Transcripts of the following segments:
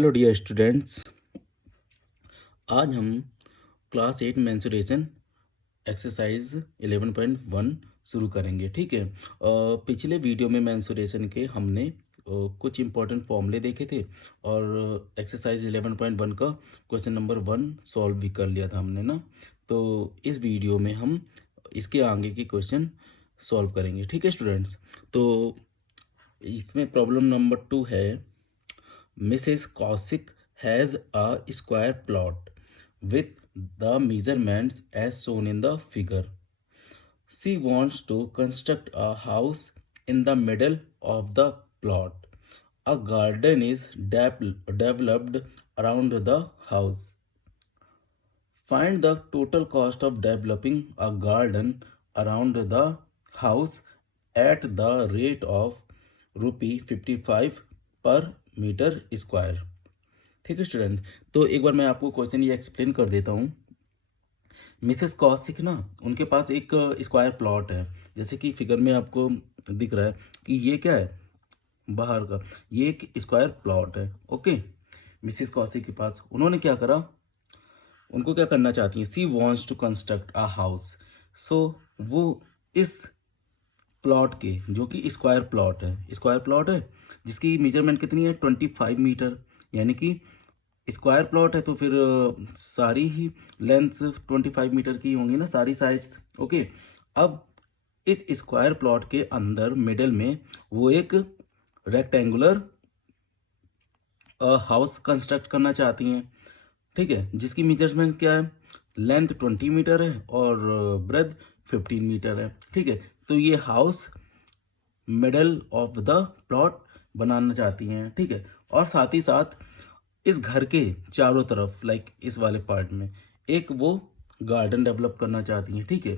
Hello dear students. आज हम class 8 mensuration exercise 11.1 शुरू करेंगे। ठीक है। पिछले वीडियो में मेंसुरेशन के हमने कुछ इंपॉर्टेंट फॉर्मूले देखे थे और एक्सरसाइज 11.1 का क्वेश्चन नंबर 1 सॉल्व भी कर लिया था हमने ना। तो इस वीडियो में हम इसके आगे के क्वेश्चन सॉल्व करेंगे। ठीक है स्टूडेंट्स। तो इसमें प्रॉब्लम नंबर 2 है, Mrs. Kaushik has a square plot with the measurements as shown in the figure. She wants to construct a house in the middle of the plot. A garden is developed around the house. Find the total cost of developing a garden around the house at the rate of rupee 55 पर metre square. ठीक है student. तो एक बार मैं आपको question ये explain कर देता हूँ। मिसेस कौशिक ना, उनके पास एक स्क्वायर प्लॉट है, जैसे कि फिगर में आपको दिख रहा है कि ये क्या है, बाहर का ये एक स्क्वायर प्लॉट है। ओके। मिसेस कौशिक के पास उन्होंने क्या करा, उनको क्या करना चाहती हैं, she wants to construct a house. So वो इस प्लॉट के, जो कि स्क्वायर प्लॉट है जिसकी मेजरमेंट कितनी है 25 मीटर, यानी कि स्क्वायर प्लॉट है तो फिर सारी ही लेंथ 25 मीटर की होंगी ना, सारी साइड्स। ओके। अब इस स्क्वायर प्लॉट के अंदर मिडल में वो एक रेक्टेंगुलर हाउस कंस्ट्रक्ट करना चाहती हैं। ठीक है, जिसकी मेजरमेंट क्या है, लेंथ 20 मीटर है और ब्रेथ 15 मीटर है। ठीक है। तो ये house middle of the plot बनाना चाहती हैं। ठीक है। और साथ ही साथ इस घर के चारों तरफ, लाइक इस वाले पार्ट में एक वो गार्डन डेवलप करना चाहती हैं। ठीक है।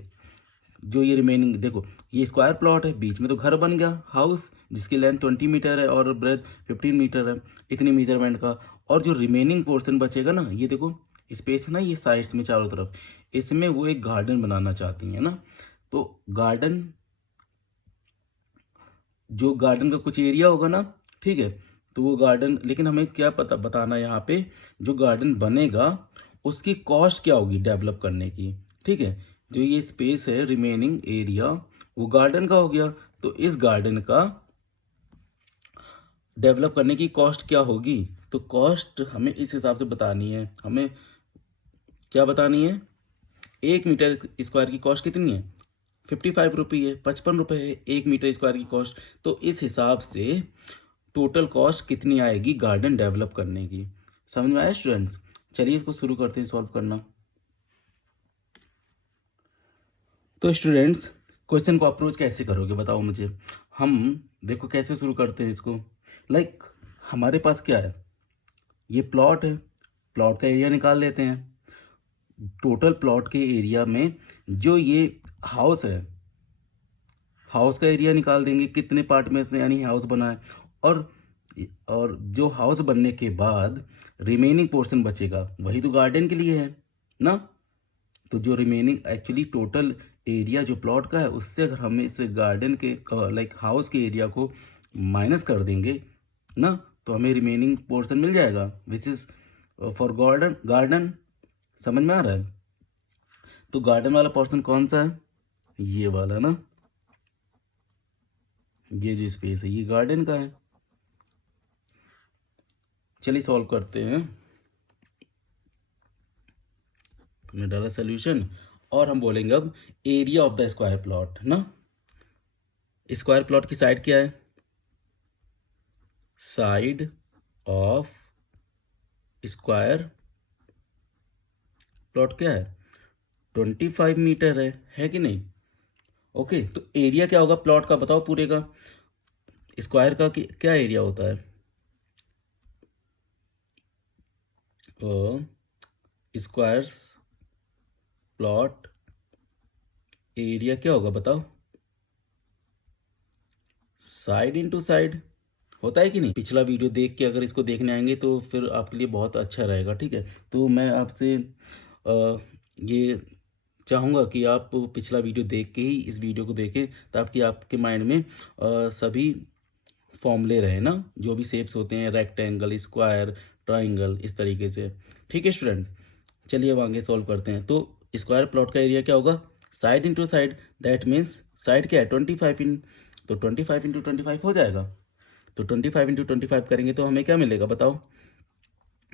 जो ये रिमेनिंग देखो, ये स्क्वायर प्लॉट है, बीच में तो घर बन गया हाउस जिसकी लेंथ 20 मीटर है और ब्रेथ 15 मीटर है, इतनी मेजरमेंट का। और जो रिमेनिंग पोर्शन बचेगा ना, ये देखो स्पेस है ना, ये साइड्स में चारों तरफ, इसमें वो एक गार्डन बनाना चाहती हैं ना। तो गार्डन, जो गार्डन का कुछ एरिया होगा ना, ठीक है, तो वो गार्डन, लेकिन हमें क्या पता बताना यहाँ पे, जो गार्डन बनेगा उसकी कॉस्ट क्या होगी डेवलप करने की। ठीक है। जो ये स्पेस है, रिमेनिंग एरिया, वो गार्डन का हो गया, तो इस गार्डन का डेवलप करने की कॉस्ट क्या होगी। तो कॉस्ट हमें इस हिसाब से बतानी है। हमें क्या बतानी है, 1 मीटर स्क्वायर की कॉस्ट कितनी है, 55 रुपये है, 55 रुपये है 1 मीटर स्क्वायर की कॉस्ट। तो इस हिसाब से टोटल कॉस्ट कितनी आएगी गार्डन डेवलप करने की। समझ में आया स्टूडेंट्स। चलिए इसको शुरू करते हैं सॉल्व करना। तो स्टूडेंट्स, क्वेश्चन को अप्रोच कैसे करोगे बताओ मुझे। हम देखो कैसे शुरू करते हैं इसको। लाइक हमारे पास क्या है, ये प्लॉट है, प्लॉट का एरिया निकाल लेते हैं। टोटल प्लॉट के एरिया में जो ये हाउस है, हाउस का एरिया निकाल देंगे, कितने पार्ट में से यानी हाउस बना है। और जो हाउस बनने के बाद रिमेनिंग पोर्शन बचेगा वही तो गार्डन के लिए है ना। तो जो रिमेनिंग एक्चुअली टोटल एरिया जो प्लॉट का है, उससे अगर हम इस गार्डन के लाइक हाउस के एरिया को माइनस कर देंगे ना, तो हमें रिमेनिंग पोर्शन मिल जाएगा विच इज फॉर गार्डन। समझ में आ रहा है। तो गार्डन वाला पोर्शन कौन सा है, ये वाला ना, ये जो स्पेस है ये गार्डन का है। चलिए सॉल्व करते हैं। हमने डाला सोल्यूशन और हम बोलेंगे अब area of the square plot ना। स्क्वायर प्लॉट की साइड क्या है, साइड ऑफ स्क्वायर प्लॉट क्या है 25 मीटर है कि नहीं। ओके। तो एरिया क्या होगा प्लॉट का बताओ पूरे का, स्क्वायर का क्या एरिया होता है, स्क्वायर्स प्लॉट एरिया क्या होगा बताओ, साइड इनटू साइड होता है कि नहीं। पिछला वीडियो देख के अगर इसको देखने आएंगे तो फिर आपके लिए बहुत अच्छा रहेगा। ठीक है। तो मैं आपसे ये चाहूँगा कि आप पिछला वीडियो देख के ही इस वीडियो को देखें, ताकि आपके माइंड में सभी फॉर्मूले रहे ना, जो भी शेप्स होते हैं, रेक्टेंगल, स्क्वायर, ट्राइंगल, इस तरीके से। ठीक है स्टूडेंट, चलिए अब आगे सॉल्व करते हैं। तो स्क्वायर प्लॉट का एरिया क्या होगा, side into side, that means side क्या है 25 इन, तो 25 इंटू 25 हो जाएगा। तो 25 इंटू 25 करेंगे तो हमें क्या मिलेगा बताओ,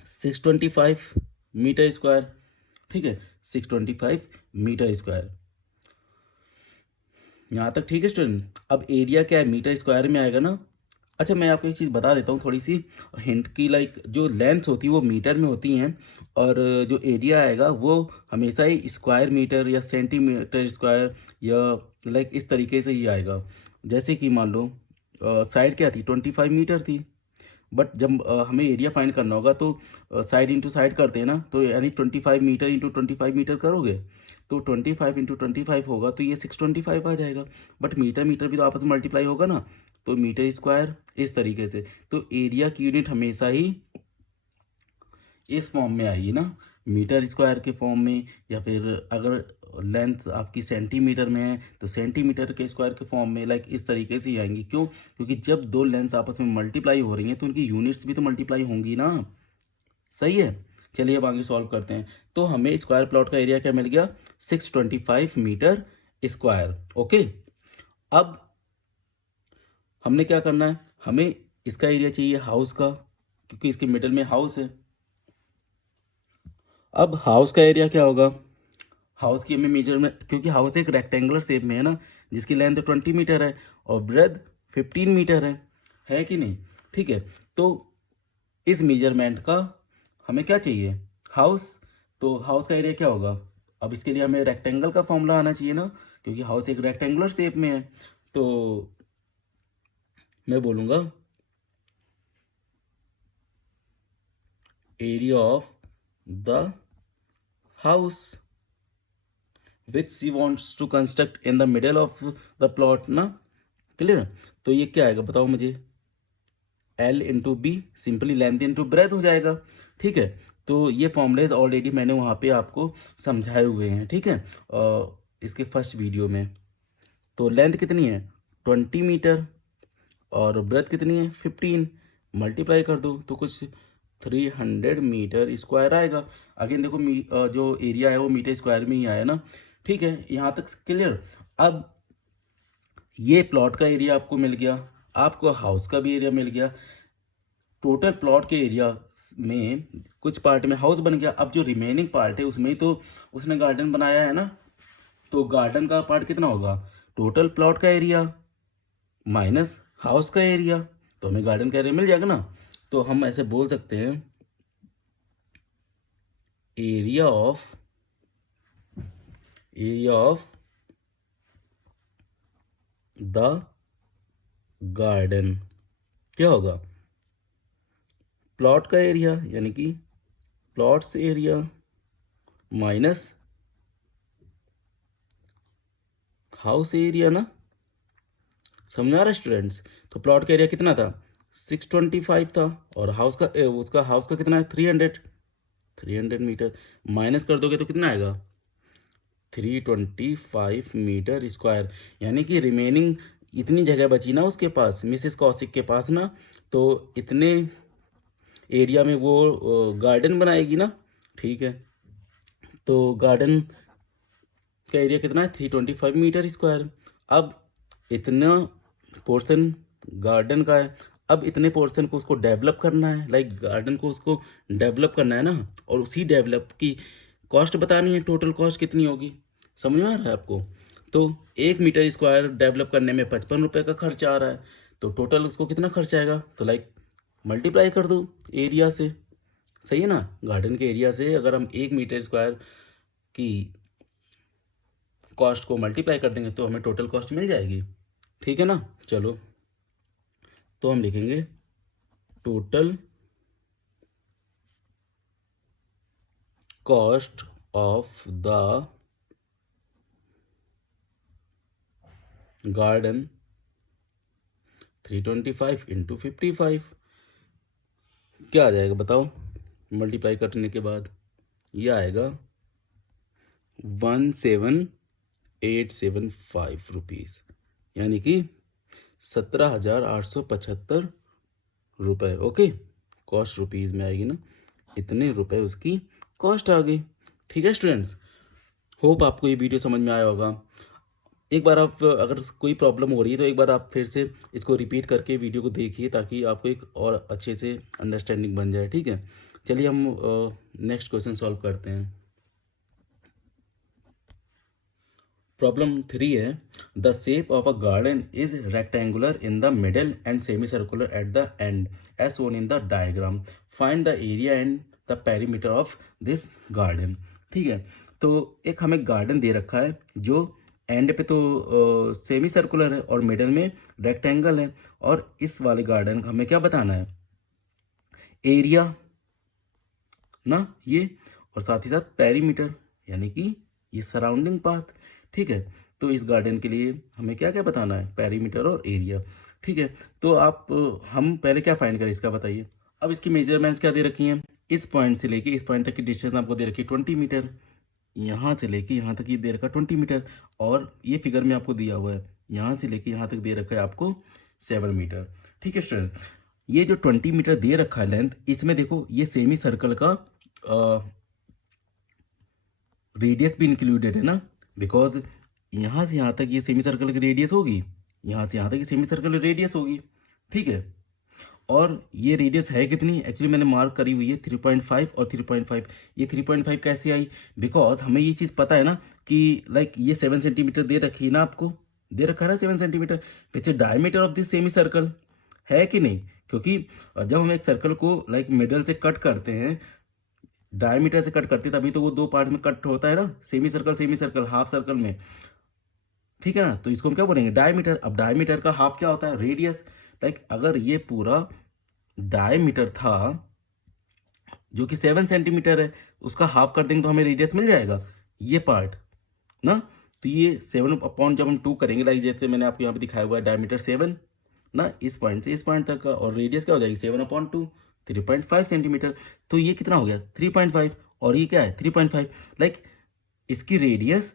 625 मीटर स्क्वायर। ठीक है, 625 मीटर स्क्वायर, यहाँ तक ठीक है स्टूडेंट। अब एरिया क्या है, मीटर स्क्वायर में आएगा ना। अच्छा, मैं आपको एक चीज़ बता देता हूँ थोड़ी सी हिंट की, लाइक जो लेंथ होती है वो मीटर में होती हैं, और जो एरिया आएगा वो हमेशा ही स्क्वायर मीटर या सेंटीमीटर स्क्वायर या लाइक इस तरीके से ही आएगा। जैसे कि मान लो साइड क्या थी 25 मीटर थी, बट जब हमें एरिया फाइंड करना होगा तो साइड इंटू साइड करते हैं ना, तो यानी 25 मीटर इंटू 25 मीटर करोगे तो 25 इंटू 25 होगा, तो ये 625 आ जाएगा। बट मीटर मीटर भी तो आपस में मल्टीप्लाई होगा ना, तो मीटर स्क्वायर, इस तरीके से। तो एरिया की यूनिट हमेशा ही इस फॉर्म में आएगी ना, मीटर स्क्वायर के फॉर्म में, या फिर अगर लेंथ आपकी सेंटीमीटर में है तो सेंटीमीटर के स्क्वायर के फॉर्म में, लाइक इस तरीके से ही आएंगी। क्यों, क्योंकि जब दो लेंथ आपस में मल्टीप्लाई हो रही हैं तो उनकी यूनिट्स भी तो मल्टीप्लाई होंगी ना। सही है, चलिए अब आगे सॉल्व करते हैं। तो हमें स्क्वायर प्लॉट का एरिया क्या मिल गया, 625 मीटर स्क्वायर। ओके, अब हमने क्या करना है, हमें इसका एरिया चाहिए हाउस का, क्योंकि इसके मिडल में हाउस है। अब हाउस का एरिया क्या होगा, हाउस की हमें मेजरमेंट, क्योंकि हाउस एक रेक्टेंगुलर शेप में है ना, जिसकी लेंथ 20 मीटर है और ब्रेथ 15 मीटर है कि नहीं। ठीक है, तो इस मेजरमेंट का हमें क्या चाहिए, हाउस। तो हाउस का एरिया क्या होगा, अब इसके लिए हमें रेक्टेंगल का फॉर्मूला आना चाहिए ना, क्योंकि हाउस एक रेक्टेंगुलर शेप में है। तो मैं बोलूँगा area of the house which she wants to construct in the middle of the plot ना। क्लियर, तो ये क्या आएगा बताओ मुझे, L into B, simply length into breadth हो जाएगा। ठीक है, तो ये फॉर्मूलेज ऑलरेडी मैंने वहाँ पे आपको समझाए हुए हैं। ठीक है, इसके फर्स्ट वीडियो में। तो लेंथ कितनी है 20 मीटर और ब्रेथ कितनी है 15, मल्टीप्लाई कर दो तो कुछ 300 मीटर स्क्वायर आएगा। अगेन देखो जो एरिया है वो मीटर स्क्वायर में ही आया ना। ठीक है, यहाँ तक क्लियर। अब ये प्लॉट का एरिया आपको मिल गया, आपको हाउस का भी एरिया मिल गया। टोटल प्लॉट के एरिया में कुछ पार्ट में हाउस बन गया, अब जो रिमेनिंग पार्ट है उसमें ही तो उसने गार्डन बनाया है ना। तो गार्डन का पार्ट कितना होगा, टोटल प्लॉट का एरिया माइनस हाउस का एरिया, तो हमें गार्डन का एरिया मिल जाएगा ना। तो हम ऐसे बोल सकते हैं एरिया ऑफ द गार्डन क्या होगा, प्लॉट का एरिया यानी कि plots area minus house area ना। समझ आ रहा है स्टूडेंट्स। तो प्लॉट का एरिया कितना था 625 था, और हाउस का उसका हाउस का कितना है 300 मीटर, माइनस कर दोगे तो कितना आएगा 325 मीटर स्क्वायर। यानी कि रिमेनिंग इतनी जगह बची ना उसके पास, मिसेस कौशिक के पास ना, तो इतने एरिया में वो गार्डन बनाएगी ना। ठीक है, तो गार्डन का एरिया कितना है 325 मीटर स्क्वायर। अब इतना पोर्शन गार्डन का है, अब इतने पोर्शन को उसको डेवलप करना है, लाइक गार्डन को उसको डेवलप करना है ना, और उसी डेवलप की कॉस्ट बतानी है, टोटल कॉस्ट कितनी होगी। समझ में आ रहा है आपको। तो 1 मीटर स्क्वायर डेवलप करने में 55 रुपये का खर्च आ रहा है, तो टोटल उसको कितना खर्च आएगा, तो लाइक मल्टीप्लाई कर दो एरिया से। सही है ना, गार्डन के एरिया से अगर हम 1 मीटर स्क्वायर की कॉस्ट को मल्टीप्लाई कर देंगे तो हमें टोटल कॉस्ट मिल जाएगी। ठीक है ना, चलो तो हम लिखेंगे total cost of the garden 325 into 55 क्या आ जाएगा बताओ, मल्टीप्लाई करने के बाद ये आएगा 17875 रुपीज़, यानी कि 17,875 रुपये। ओके, कॉस्ट रुपीज़ में आएगी ना, इतने रुपए उसकी कॉस्ट आ गई। ठीक है स्टूडेंट्स, होप आपको ये वीडियो समझ में आया होगा। एक बार आप अगर कोई प्रॉब्लम हो रही है तो एक बार आप फिर से इसको रिपीट करके वीडियो को देखिए, ताकि आपको एक और अच्छे से अंडरस्टैंडिंग बन जाए। ठीक है, चलिए हम नेक्स्ट क्वेश्चन सॉल्व करते हैं। प्रॉब्लम 3 है, the shape of a garden is rectangular in the middle and semi circular at the end as shown in the diagram, find the area and the perimeter of this garden. ठीक है, तो एक हमें garden दे रखा है जो and पे तो सेमी सर्कुलर है और मिडल में रेक्टेंगल है, और इस वाले गार्डन का हमें क्या बताना है, एरिया ना ये, और साथ ही साथ पेरीमीटर यानी कि ये सराउंडिंग पाथ। ठीक है, तो इस गार्डन के लिए हमें क्या क्या बताना है, पेरीमीटर और एरिया। ठीक है, तो आप हम पहले क्या फाइंड करें इसका बताइए। अब इसकी मेजरमेंट्स क्या दे रखी हैं, इस पॉइंट से लेके इस पॉइंट तक की डिस्टेंस आपको दे रखी है 20 मीटर, यहाँ से लेके यहाँ तक ये दे रखा है 20 मीटर, और ये फिगर में आपको दिया हुआ है यहाँ से लेके यहाँ तक दे रखा है आपको 7 मीटर। ठीक है स्टूडेंट, ये जो 20 मीटर दे रखा है लेंथ, इसमें देखो ये सेमी सर्कल का रेडियस भी इंक्लूडेड है ना, बिकॉज यहाँ से यहाँ तक ये सेमी सर्कल की रेडियस होगी, यहाँ से यहाँ तक ये सेमी सर्कल की रेडियस होगी। ठीक है, और ये रेडियस है कितनी, एक्चुअली मैंने मार्क करी हुई है 3.5 और 3.5। ये 3.5 कैसे आई, बिकॉज हमें ये चीज़ पता है ना कि लाइक ये 7 सेंटीमीटर दे रखी है ना, आपको दे रखा है ना 7 सेंटीमीटर, पीछे diameter of this semi circle है कि नहीं, क्योंकि जब हम एक सर्कल को लाइक मिडल से कट करते हैं, डायमीटर से कट करते हैं, तभी तो वो दो पार्ट में कट होता है ना, सेमी सर्कल हाफ सर्कल में। ठीक है ना, तो इसको हम क्या बोलेंगे, डायमीटर। अब डायमीटर का हाफ क्या होता है, रेडियस। लाइक अगर ये पूरा डायमीटर था जो कि 7 सेंटीमीटर है, उसका हाफ कर देंगे तो हमें रेडियस मिल जाएगा, ये पार्ट ना। तो ये 7 अपॉन जब हम 2 करेंगे, लाइक जैसे मैंने आपको यहाँ पे दिखाया हुआ है, डायमीटर 7 ना, इस पॉइंट से इस पॉइंट तक का, और रेडियस क्या हो जाएगी 7/2, 3.5 सेंटीमीटर। तो ये कितना हो गया 3.5, और ये क्या है 3.5। लाइक इसकी रेडियस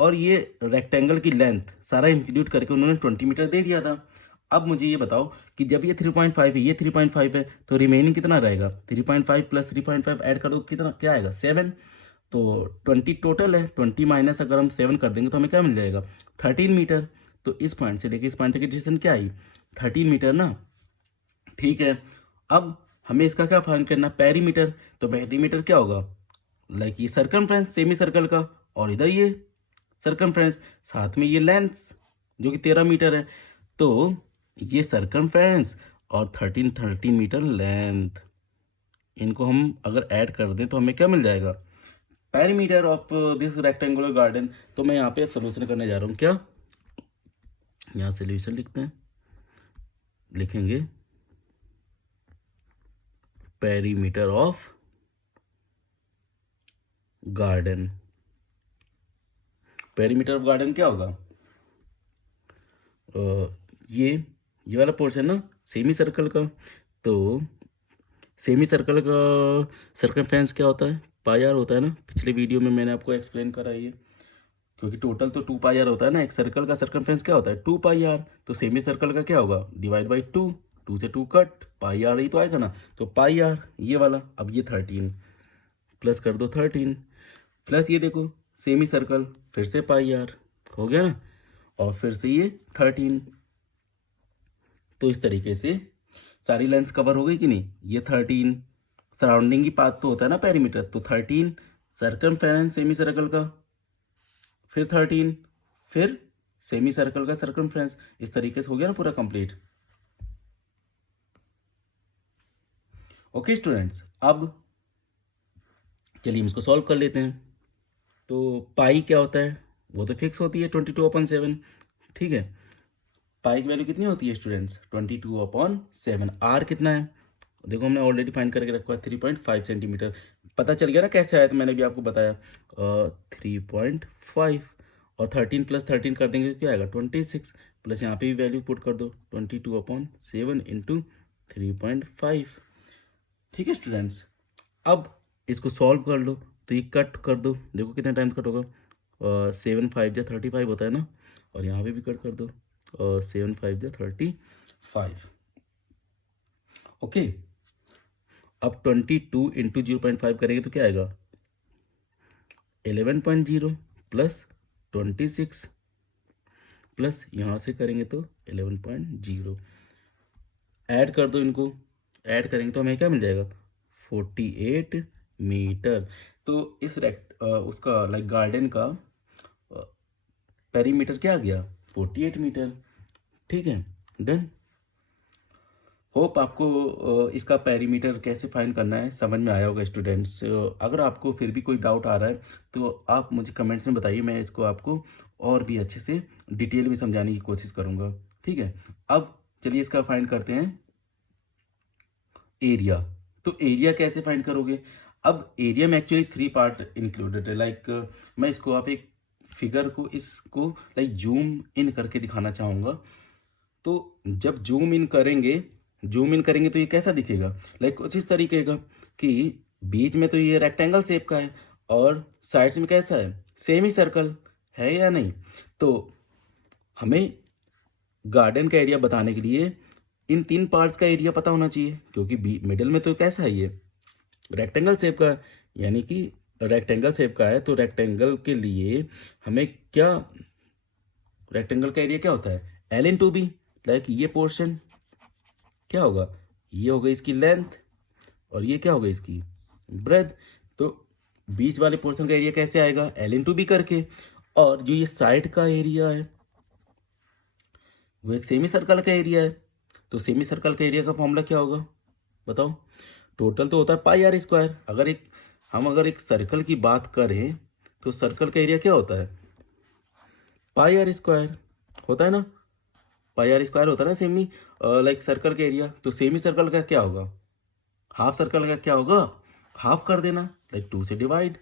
और ये रेक्टेंगल की लेंथ सारा इंक्लूड करके उन्होंने 20 मीटर दे दिया था। अब मुझे ये बताओ कि जब ये 3.5 है, ये 3.5 है, तो रिमेनिंग कितना रहेगा, 3.5 प्लस 3.5 ऐड कर दो, कितना क्या आएगा 7। तो 20 टोटल है, 20 माइनस अगर हम 7 कर देंगे तो हमें क्या मिल जाएगा 13 मीटर। तो इस पॉइंट से लेके इस पॉइंट तक की डिस्टेंस क्या आई 13 मीटर ना। ठीक है, अब हमें इसका क्या फाइंड करना, पेरीमीटर। तो पेरीमीटर क्या होगा, लाइक ये सर्कमफ्रेंस सेमी सर्कल का, और इधर ये सर्कमफ्रेंस, साथ में ये लेंथ जो कि 13 मीटर है। तो ये सर्कमफ्रेंस और 13 मीटर लेंथ, इनको हम अगर ऐड कर दें तो हमें क्या मिल जाएगा, perimeter of this rectangular garden. तो मैं यहाँ पे सोल्यूशन करने जा रहा हूँ, क्या यहाँ सोल्यूशन लिखते हैं, लिखेंगे perimeter of garden. Perimeter of garden क्या होगा, ये वाला पोर्शन ना सेमी सर्कल का। तो सेमी सर्कल का सर्कमफ्रेंस क्या होता है, पाई आर होता है ना, पिछले वीडियो में मैंने आपको एक्सप्लेन करा है ये, क्योंकि टोटल तो 2 पाई आर होता है ना, एक सर्कल का सर्कमफ्रेंस क्या होता है 2 पाई आर। तो सेमी सर्कल का क्या होगा, डिवाइड बाई 2, 2 से 2 कट, पाई आर ही तो आएगा ना, तो पाई आर ये वाला। अब ये 13 प्लस कर दो 13, प्लस ये देखो सेमी सर्कल, फिर से पाई आर हो गया ना, और फिर से ये 13। तो इस तरीके से सारी लेंस कवर हो गई कि नहीं, ये 13 सराउंडिंग की पाथ तो होता है ना पेरीमीटर, तो 13 सर्कमफ्रेंस सेमी सर्कल का, फिर 13, फिर सेमी सर्कल का सर्कमफ्रेंस। इस तरीके से हो गया ना पूरा कंप्लीट। ओके स्टूडेंट्स, अब चलिए हम इसको सॉल्व कर लेते हैं। तो पाई क्या होता है, वो तो फिक्स होती है 22/7। ठीक है, पाई की वैल्यू कितनी होती है स्टूडेंट्स 22/7। आर कितना है, देखो हमने ऑलरेडी फाइंड करके रखा है 3.5 सेंटीमीटर। पता चल गया ना कैसे आया, तो मैंने भी आपको बताया 3.5, और 13 प्लस 13 कर देंगे क्या आएगा 26, प्लस यहाँ पे भी वैल्यू पुट कर दो 22/7 इंटू 3.5। ठीक है स्टूडेंट्स, अब इसको सॉल्व कर लो, तो ये कट कर दो, देखो कितने टाइम कट होगा, 7 5 या 35 होता है ना, और यहाँ पे भी कट कर दो, 7 5 या 35। ओके, अब 22 इंटू 0.5 करेंगे तो क्या आएगा 11.0 प्लस 26 प्लस यहाँ से करेंगे तो 11.0 ऐड कर दो इनको। ऐड करेंगे तो हमें क्या मिल जाएगा 48 मीटर। तो इस उसका लाइक गार्डन का पेरीमीटर क्या आ गया 48 मीटर। ठीक है, डन। होप आपको इसका पेरीमीटर कैसे फाइंड करना है समझ में आया होगा स्टूडेंट्स। अगर आपको फिर भी कोई डाउट आ रहा है तो आप मुझे कमेंट्स में बताइए, मैं इसको आपको और भी अच्छे से डिटेल में समझाने की कोशिश करूँगा। ठीक है, अब चलिए इसका फाइंड करते हैं एरिया। तो एरिया कैसे फाइंड करोगे? अब एरिया में एक्चुअली 3 पार्ट इंक्लूडेड है। लाइक मैं इसको आप एक फिगर को इसको लाइक जूम इन करके दिखाना चाहूँगा। तो जब जूम इन करेंगे तो ये कैसा दिखेगा लाइक कुछ इस तरीके का कि बीच में तो ये रेक्टेंगल शेप का है और साइड्स में कैसा है सेमी सर्कल है या नहीं। तो हमें गार्डन का एरिया बताने के लिए इन 3 पार्ट्स का एरिया पता होना चाहिए, क्योंकि मिडिल में तो कैसा है ये रेक्टेंगल शेप का है, यानी कि रेक्टेंगल शेप का है। तो रेक्टेंगल के लिए हमें क्या, रेक्टेंगल का एरिया क्या होता है एल इन टू बी। लाइक ये पोर्शन क्या होगा, ये होगा इसकी लेंथ और ये क्या होगा इसकी ब्रेथ। तो बीच वाले पोर्शन का एरिया कैसे आएगा एल इन टू बी करके। और जो ये साइड का एरिया है वो एक सेमी सर्कल का एरिया है। तो सेमी सर्कल का एरिया का फॉर्मूला क्या होगा बताओ। टोटल तो होता है पाई आर स्क्वायर। अगर एक सर्कल की बात करें तो सर्कल का एरिया क्या होता है पाई आर स्क्वायर होता है ना। पाई आर स्क्वायर होता है ना सेमी लाइक सर्कल का एरिया। तो सेमी सर्कल का क्या होगा हाफ सर्कल का क्या होगा हाफ कर देना लाइक 2 से डिवाइड।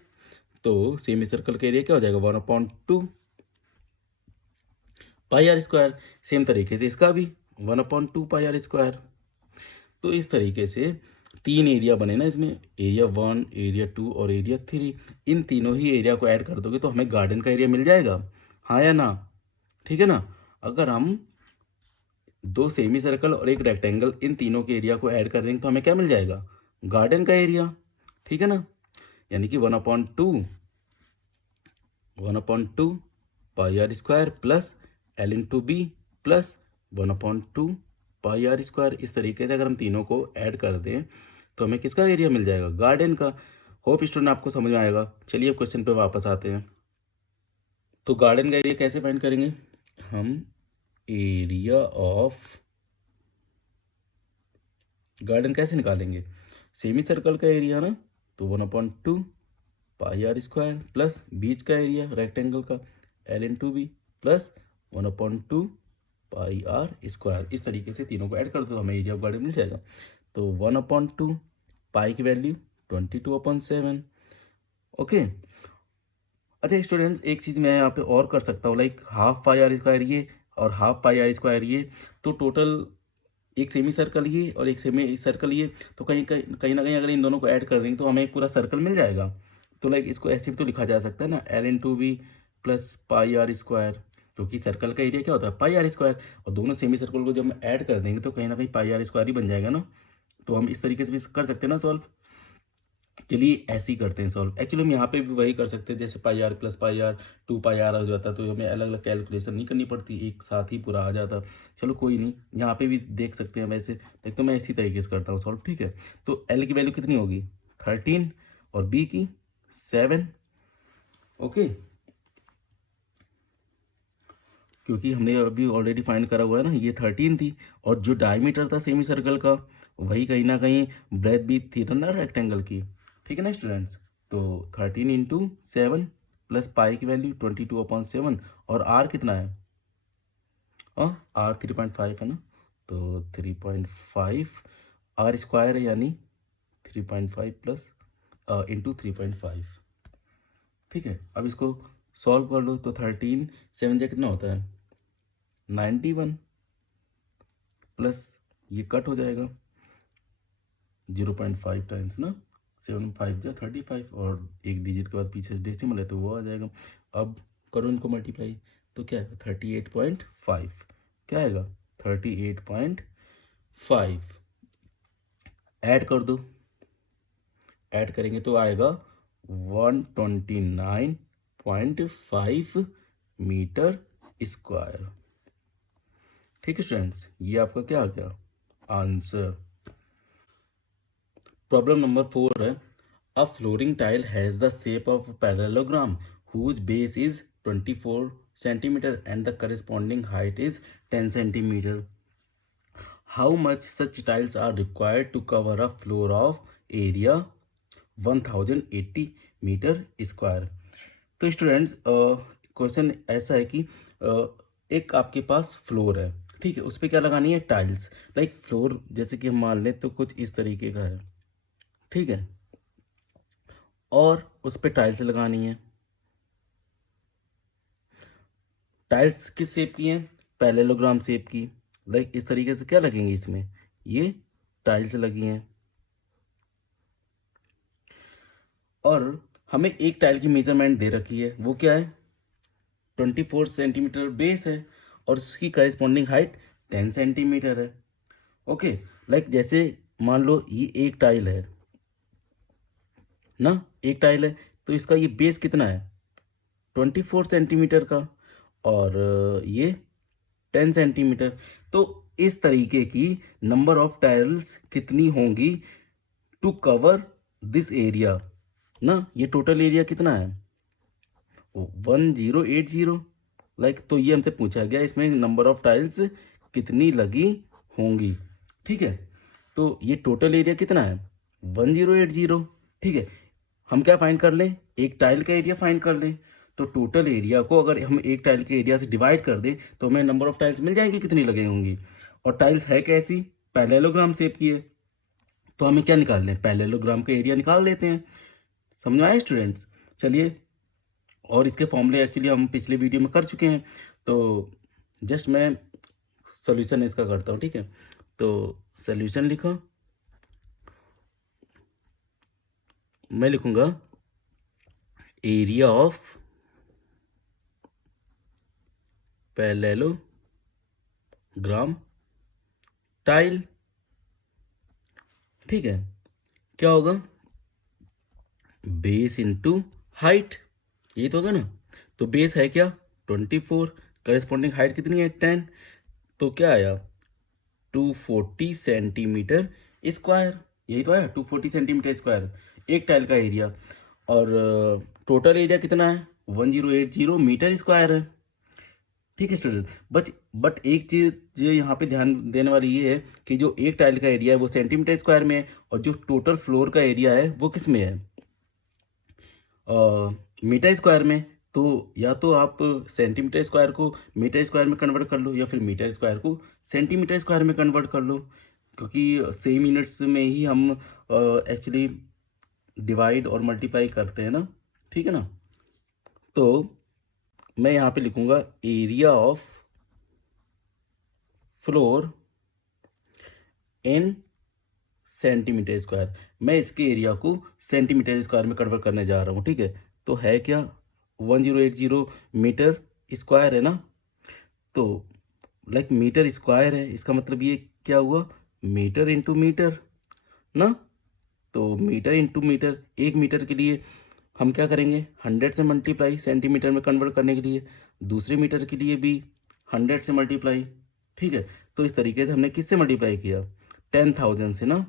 तो सेमी सर्कल का एरिया क्या हो जाएगा 1/2 पाई आर स्क्वायर। सेम तरीके से इसका भी 1/2 पाई आर स्क्वायर। तो इस तरीके से 3 एरिया बने ना इसमें, एरिया 1, एरिया 2 और एरिया 3। इन तीनों ही एरिया को ऐड कर दोगे तो हमें गार्डन का एरिया मिल जाएगा, हाँ या ना। ठीक है ना। अगर हम 2 सेमी सर्कल और एक रेक्टेंगल इन तीनों के एरिया को ऐड कर देंगे तो हमें क्या मिल जाएगा गार्डन का एरिया। ठीक है ना, यानी कि 1/2 pi are square plus L in to be plus 1/2 pi are square. इस तरीके से अगर हम तीनों को ऐड कर दें तो हमें किसका एरिया मिल जाएगा गार्डन का। होप स्टूडेंट आपको समझ में आएगा। चलिए अब क्वेश्चन पे वापस आते हैं। तो गार्डन का एरिया कैसे फाइंड करेंगे हम, एरिया ऑफ गार्डन कैसे निकालेंगे सेमी सर्कल का एरिया ना। तो 1/2 पाई आर स्क्वायर प्लस बीच का एरिया रेक्टेंगल का L in to be plus 1/2 pi are square. इस तरीके से तीनों को ऐड कर दो तो हमें एरिया ऑफ गार्डन मिल जाएगा। तो 1/2 पाई की वैल्यू 22/7। ओके। अच्छा स्टूडेंट्स एक चीज़ मैं यहाँ पे और कर सकता हूँ like half pi are square ये और हाफ पाई आर स्क्वायर ये। तो टोटल एक सेमी सर्कल ये और एक सेमी सर्कल ये। तो कहीं ना कहीं अगर इन दोनों को ऐड कर देंगे तो हमें एक पूरा सर्कल मिल जाएगा। तो लाइक इसको ऐसे भी तो लिखा जा सकता है ना L in to be plus pi are square, क्योंकि सर्कल का एरिया क्या होता है पाई आर स्क्वायर। और दोनों सेमी सर्कल को जब हम ऐड कर देंगे तो कहीं ना कहीं पाई आर स्क्वायर ही बन जाएगा ना। तो हम इस तरीके से भी कर सकते हैं ना सॉल्व। चलिए ऐसे ही करते हैं सॉल्व। एक्चुअली हम यहाँ पे भी वही कर सकते हैं, जैसे pi r plus pi r 2 pi r हो जाता तो हमें अलग अलग कैलकुलेशन नहीं करनी पड़ती, एक साथ ही पूरा आ जाता। चलो कोई नहीं, यहाँ पे भी देख सकते हैं वैसे। देख तो मैं इसी तरीके से करता हूँ सॉल्व। ठीक है, तो एल की वैल्यू कितनी होगी 13 और बी की 7। ओके, क्योंकि हमने अभी ऑलरेडी फाइंड करा हुआ है ना, ये 13 थी और जो डायमीटर था सेमी सर्कल का वही कहीं ना कहीं ब्रेथ भी थी ना रेक्टेंगल की। ठीक है ना स्टूडेंट्स। तो 13 इंटू 7 प्लस पाई की वैल्यू 22/7 और आर कितना है आर 3.5 है ना। तो 3.5 आर स्क्वायर है यानी 3.5 प्लस इंटू 3.5। ठीक है, अब इसको सॉल्व कर लो तो 13 7 जा कितना होता है 91 प्लस ये कट हो जाएगा 0.5 टाइम्स ना 7 5 जा 35 और एक डिजिट के बाद पीछे डेसिमल है तो वो आ जाएगा। अब करो इनको मल्टीप्लाई तो क्या है 38.5। क्या आएगा 38.5। ऐड कर दो ऐड करेंगे तो आएगा 129.5 मीटर स्क्वायर। ठीक है स्टूडेंट्स, ये आपका क्या आ गया आंसर। प्रॉब्लम नंबर 4 है, a flooring tile has the shape of parallelogram whose base is 24 centimetre and the corresponding height is 10 centimetre. How much such tiles are required to cover a floor of area 1080 metre square. तो students question ऐसा है कि एक आपके पास floor है, ठीक है, उस पर क्या लगानी है टाइल्स। लाइक फ्लोर जैसे कि हम मान लें तो कुछ इस तरीके का है, ठीक है, और उस पर टाइल्स लगानी है। टाइल्स किस शेप की हैं, पैरेललोग्राम शेप की। लाइक इस तरीके से क्या लगेंगे इसमें, ये टाइल्स लगी हैं। और हमें एक टाइल की मेजरमेंट दे रखी है, वो क्या है 24 सेंटीमीटर बेस है और उसकी करस्पॉन्डिंग हाइट 10 सेंटीमीटर है। ओके, लाइक जैसे मान लो ये एक टाइल है ना, एक टाइल है, तो इसका ये बेस कितना है 24 सेंटीमीटर का, और ये 10 सेंटीमीटर। तो इस तरीके की नंबर ऑफ टाइल्स कितनी होंगी टू कवर दिस एरिया ना, ये टोटल एरिया कितना है 1080। लाइक तो ये हमसे पूछा गया इसमें नंबर ऑफ टाइल्स कितनी लगी होंगी, ठीक है। तो ये टोटल एरिया कितना है 1080, ठीक है। हम क्या फाइंड कर लें, एक टाइल का एरिया फाइंड कर लें। तो टोटल एरिया को अगर हम एक टाइल के एरिया से डिवाइड कर दें तो हमें नंबर ऑफ टाइल्स मिल जाएंगी कितनी लगी होंगी। और टाइल्स है कैसी, पैरेललोग्राम शेप की है, तो हमें क्या निकाल लें, पैरेललोग्राम का एरिया निकाल लेते हैं। समझ आए स्टूडेंट्स, चलिए। और इसके फॉर्मूले एक्चुअली हम पिछले वीडियो में कर चुके हैं, तो जस्ट मैं सॉल्यूशन इसका करता हूँ, ठीक है। तो सॉल्यूशन लिखो, मैं लिखूंगा एरिया ऑफ पैरेललोग्राम टाइल, ठीक है, क्या होगा बेस इंटू हाइट, ये तो होगा ना। तो बेस है क्या 24, करस्पॉन्डिंग हाइट कितनी है 10, तो क्या आया 240 सेंटीमीटर स्क्वायर, यही तो है 240 सेंटीमीटर स्क्वायर एक टाइल का एरिया। और टोटल एरिया कितना है 1080 मीटर स्क्वायर है, ठीक है स्टूडेंट। बट एक चीज़ जो यहाँ पे ध्यान देने वाली ये है कि जो एक टाइल का एरिया है वो सेंटीमीटर स्क्वायर में है, और जो टोटल फ्लोर का एरिया है वो किस में है मीटर स्क्वायर में। तो या तो आप सेंटीमीटर स्क्वायर को मीटर स्क्वायर में कन्वर्ट कर लो, या फिर मीटर स्क्वायर को सेंटीमीटर स्क्वायर में कन्वर्ट कर लो, क्योंकि सेम यूनिट्स में ही हम एक्चुअली डिवाइड और मल्टीप्लाई करते हैं ना, ठीक है ना। तो मैं यहाँ पे लिखूंगा area of floor in centimetre square. मैं इसके एरिया को सेंटीमीटर स्क्वायर में कन्वर्ट करने जा रहा हूँ, ठीक है। तो है क्या 1080 मीटर स्क्वायर है ना, तो लाइक मीटर स्क्वायर है, इसका मतलब ये क्या हुआ मीटर इंटू मीटर ना। तो मीटर इंटू मीटर, एक मीटर के लिए हम क्या करेंगे 100 से मल्टीप्लाई सेंटीमीटर में कन्वर्ट करने के लिए, दूसरे मीटर के लिए भी 100 से मल्टीप्लाई, ठीक है। तो इस तरीके से हमने किससे मल्टीप्लाई किया 10,000 से ना,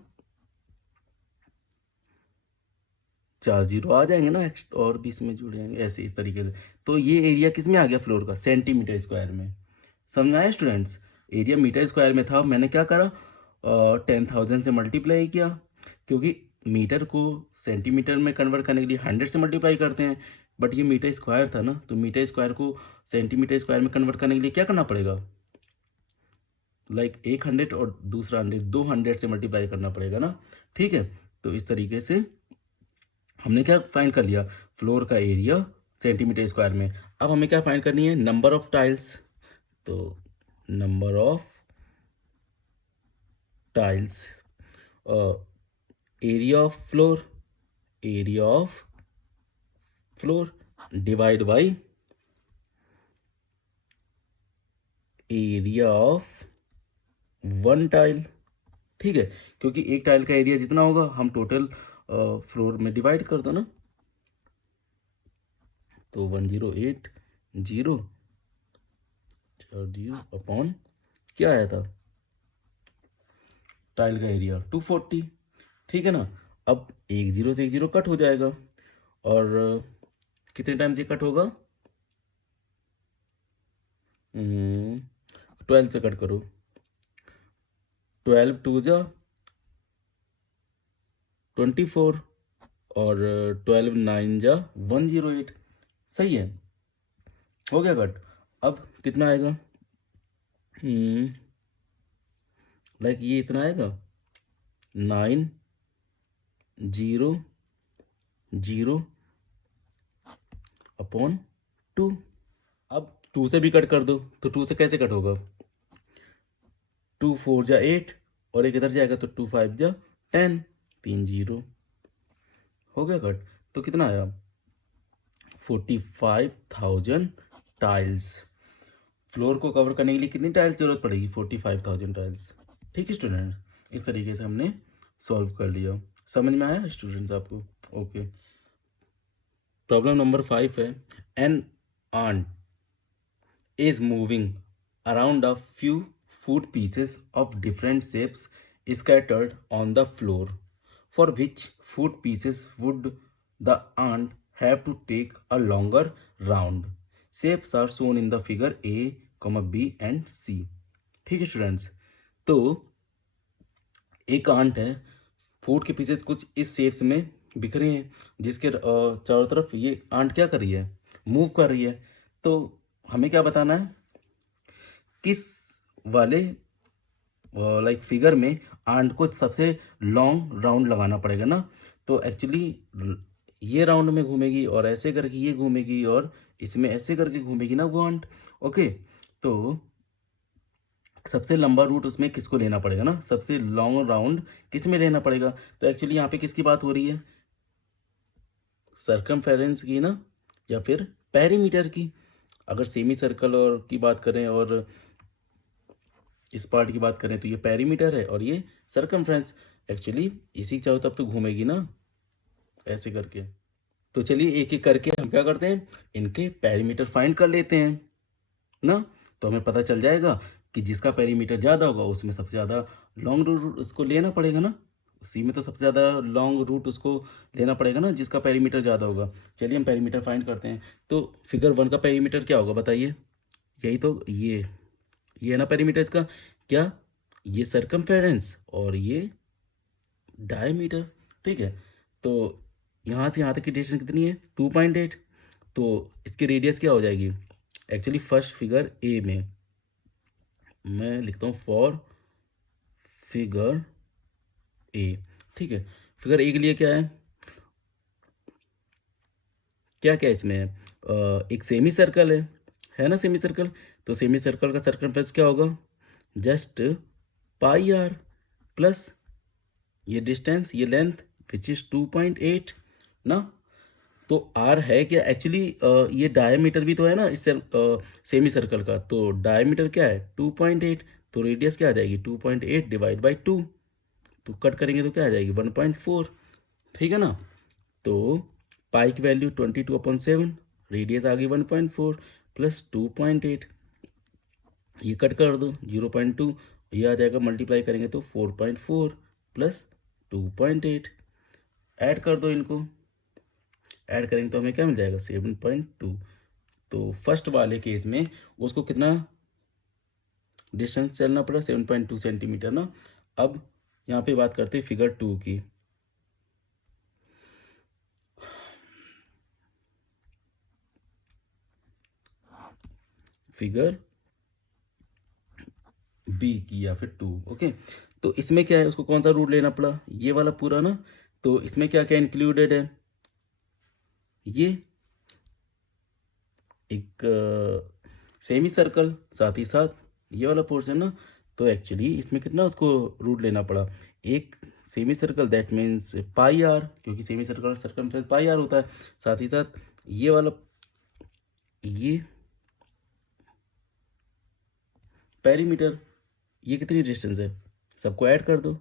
4 जीरो आ जाएंगे ना और भी इसमें जुड़ जाएंगे ऐसे इस तरीके से। तो ये एरिया किस में आ गया फ्लोर का सेंटीमीटर स्क्वायर में। समझ आया स्टूडेंट्स, एरिया मीटर स्क्वायर में था, मैंने क्या करा 10,000 से मल्टीप्लाई किया, क्योंकि मीटर को सेंटीमीटर में कन्वर्ट करने के लिए 100 से मल्टीप्लाई करते हैं, बट ये मीटर स्क्वायर था ना, तो मीटर स्क्वायर को सेंटीमीटर स्क्वायर में कन्वर्ट करने के लिए क्या करना पड़ेगा, लाइक एक 100 और दूसरा 100, 200 से मल्टीप्लाई करना पड़ेगा ना, ठीक है। तो इस तरीके से हमने क्या फाइंड कर लिया फ्लोर का एरिया सेंटीमीटर स्क्वायर में। अब हमें क्या फाइंड करनी है नंबर ऑफ टाइल्स, तो number of tiles, area of floor, area of floor divide by area of one tile, ठीक है। क्योंकि एक टाइल का एरिया जितना होगा हम टोटल फ्लोर में डिवाइड कर दो ना, तो 1080 0 अपॉन क्या आया था, टाइल का एरिया 240, ठीक है ना। अब एक जीरो से एक जीरो कट हो जाएगा, और कितने टाइम्स ये कट होगा, 12 से कट करो, 12 टू जा 24, और 12 9 जा 108, सही है, हो गया कट। अब कितना आएगा, लाइक ये इतना आएगा 900 अपॉन 2। अब 2 से भी कट कर दो, तो 2 से कैसे कट होगा, 2 4 जा 8, और एक इधर जाएगा तो 2 5 जा 10, 3 जीरो, हो गया कट। तो कितना आया, 45,000 टाइल्स। फ्लोर को कवर करने के लिए कितनी टाइल्स जरूरत पड़ेगी, 45,000 टाइल्स। ठीक है स्टूडेंट, इस तरीके से हमने सॉल्व कर लिया। समझ में आया स्टूडेंट्स आपको? ओके। प्रॉब्लम नंबर 5 है, an ant is moving around a few food pieces of different shapes scattered on the floor. For which food pieces would the ant have to take a longer round? Shapes are shown in the figure A, B and C. ठीक है students, तो एक aunt है, food के pieces कुछ इस shapes में बिखरे हैं, जिसके चारों तरफ ये आंट क्या कर रही है, मूव कर रही है। तो हमें क्या बताना है, किस वाले लाइक फिगर में आंट को सबसे लॉन्ग राउंड लगाना पड़ेगा ना। तो एक्चुअली ये राउंड में घूमेगी, और ऐसे करके ये घूमेगी, और इसमें ऐसे करके घूमेगी ना वो आंट। ओके, तो सबसे लंबा रूट उसमें किसको लेना पड़ेगा ना, सबसे लॉन्ग राउंड किस में लेना पड़ेगा। तो एक्चुअली यहाँ पे किसकी बात हो रही है, सरकमफेरेंस की ना, या फिर पेरीमीटर की। अगर सेमी सर्कल और की बात करें और इस पार्ट की बात करें तो ये पेरीमीटर है, और ये सरकमफ्रेंस। एक्चुअली इसी के चारों तरफ तो घूमेगी ना, ऐसे करके। तो चलिए एक एक करके हम क्या करते हैं, इनके पेरीमीटर फाइंड कर लेते हैं ना। तो हमें पता चल जाएगा कि जिसका पेरीमीटर ज़्यादा होगा उसमें सबसे ज़्यादा लॉन्ग रूट उसको लेना पड़ेगा ना। सी में तो सबसे ज़्यादा लॉन्ग रूट उसको लेना पड़ेगा ना, जिसका पेरीमीटर ज़्यादा होगा। चलिए हम पेरीमीटर फाइंड करते हैं। तो फिगर 1 का पेरीमीटर क्या होगा बताइए, यही तो ये है ना पेरीमीटर इसका, क्या, ये सरकमफेरेंस और ये डायमीटर। ठीक है, तो यहाँ से यहाँ तक की डिस्टेंस कितनी है, 2.8। तो इसकी रेडियस क्या हो जाएगी, एक्चुअली फर्स्ट फिगर ए में मैं लिखता हूँ फॉर फिगर ए। ठीक है, फिगर ए के लिए क्या है, क्या क्या इसमें है, एक सेमी सर्कल है ना, सेमी सर्कल। तो सेमी सर्कल का सर्कमफेरेंस क्या होगा, जस्ट पाई आर प्लस ये डिस्टेंस, ये लेंथ विच इज 2.8 ना। तो आर है क्या, एक्चुअली ये डायमीटर भी तो है ना इस सेमी सर्कल का। तो डायमीटर क्या है 2.8, तो रेडियस क्या आ जाएगी 2.8 डिवाइड बाई 2। तो कट करेंगे तो क्या आ जाएगी 1.4। ठीक है ना, तो पाई की वैल्यू 22/7, रेडियस आ गई 1.4 प्लस 2.8, ये कट कर दो 0.2, ये आ जाएगा, मल्टीप्लाई करेंगे तो 4.4 प्लस 2.8, ऐड कर दो इनको, ऐड करेंगे तो हमें क्या मिल जाएगा 7.2। तो फर्स्ट वाले केस में उसको कितना डिस्टेंस चलना पड़ा, 7.2 सेंटीमीटर ना। अब यहाँ पे बात करते हैं फिगर 2 की। फिगर बी की या फिर 2। ओके, तो इसमें क्या है, उसको कौन सा रूट लेना पड़ा, ये वाला पूरा ना। तो इसमें क्या क्या इंक्लूडेड है, ये एक सेमी सर्कल, साथ ही साथ ये वाला पोर्शन ना। तो एक्चुअली इसमें कितना उसको रूट लेना पड़ा, एक semi circle that means pi r, क्योंकि semi circle circumference pi r होता है। साथ ही साथ ये वाला, ये पेरीमीटर, ये कितनी डिस्टेंस है, सबको ऐड कर दो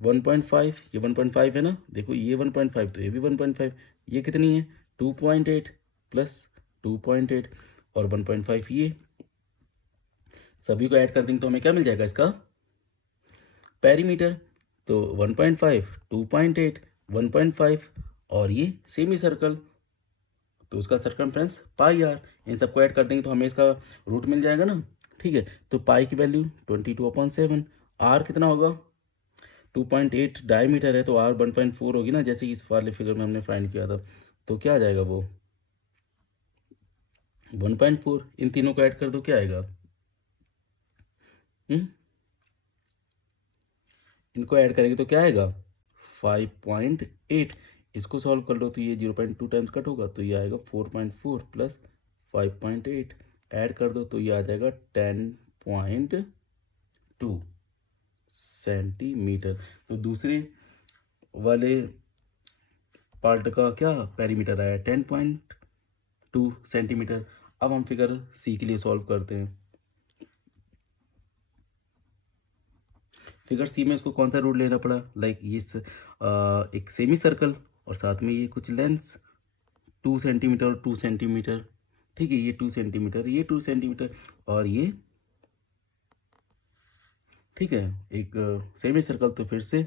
1.5, ये 1.5 है ना, देखो ये 1.5 तो ये भी 1.5, ये कितनी है 2.8 प्लस 2.8 और 1.5 ये, सभी को ऐड कर देंगे तो हमें क्या मिल जाएगा इसका पेरीमीटर। तो 1.5, 2.8, 1.5 और ये सेमी सर्कल, तो उसका सर्कमफ्रेंस पाई आर, इन सबको ऐड कर देंगे तो हमें इसका रूट मिल जाएगा ना। ठीक है, तो पाई की वैल्यू 22/7, आर कितना होगा 2.8 डायमीटर है तो आर 1.4 होगी ना, जैसे कि इस वाले फिगर में हमने फाइंड किया था। तो क्या आ जाएगा वो 1.4, इन तीनों को ऐड कर दो क्या आएगा, इनको ऐड करेंगे तो क्या आएगा 5.8, इसको सॉल्व कर लो तो ये 0.2 टाइम्स कट होगा तो ये आएगा 4.4 प्लस 5.8, ऐड कर दो तो ये आ जाएगा 10.2 सेंटीमीटर। तो दूसरे वाले पार्ट का क्या पेरीमीटर आया 10.2 सेंटीमीटर। अब हम फिगर सी के लिए सॉल्व करते हैं। फिगर सी में इसको कौन सा रूट लेना पड़ा, लाइक ये एक सेमी सर्कल और साथ में ये कुछ लेंस 2 सेंटीमीटर और 2 सेंटीमीटर। ठीक है, ये 2 सेंटीमीटर, ये 2 सेंटीमीटर और ये, ठीक है, एक सेमी सर्कल, तो फिर से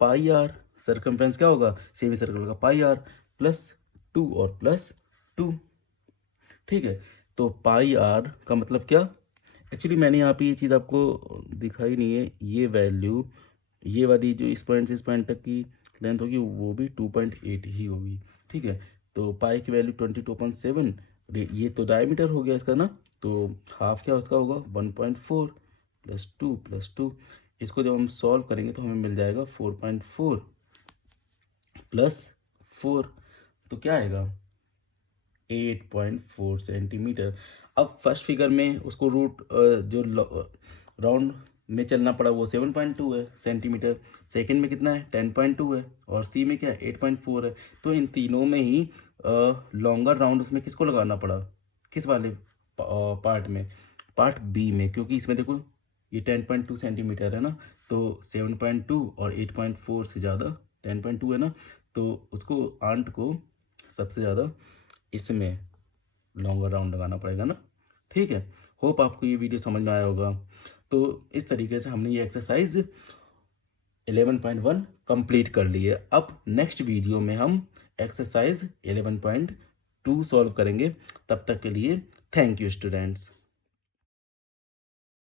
पाई आर, सर्कमफ्रेंस क्या होगा सेमी सर्कल का पाई आर प्लस 2 और प्लस 2। ठीक है, तो पाई आर का मतलब क्या, एक्चुअली मैंने यहाँ पे ये चीज़ आपको दिखाई नहीं है, ये वैल्यू ये वाली जो इस पॉइंट से इस पॉइंट तक की लेंथ होगी वो भी 2.8 ही होगी। ठीक है, तो पाई की वैल्यू 22/7, ये तो डायमीटर हो गया इसका ना, तो हाफ क्या उसका होगा 1.4 प्लस टू, इसको जब हम सॉल्व करेंगे तो हमें मिल जाएगा 4.4 प्लस 4, तो क्या आएगा 8.4 सेंटीमीटर। अब फर्स्ट फिगर में उसको रूट जो राउंड में चलना पड़ा वो 7.2 है सेंटीमीटर, सेकंड में कितना है 10.2 है और सी में क्या है 8.4 है। तो इन तीनों में ही लॉन्गर राउंड उसमें किसको लगाना पड़ा, किस वाले पार्ट में, पार्ट बी में, क्योंकि इसमें देखो ये 10.2 सेंटीमीटर है ना, तो 7.2 और 8.4 से ज़्यादा 10.2 है ना, तो उसको आंट को सबसे ज़्यादा इसमें लॉन्गर राउंड लगाना पड़ेगा ना। ठीक है, होप आपको ये वीडियो समझ में आया होगा। तो इस तरीके से हमने ये एक्सरसाइज 11.1 कंप्लीट कर ली है। अब नेक्स्ट वीडियो में हम एक्सरसाइज 11.2 सॉल्व करेंगे। तब तक के लिए थैंक यू स्टूडेंट्स।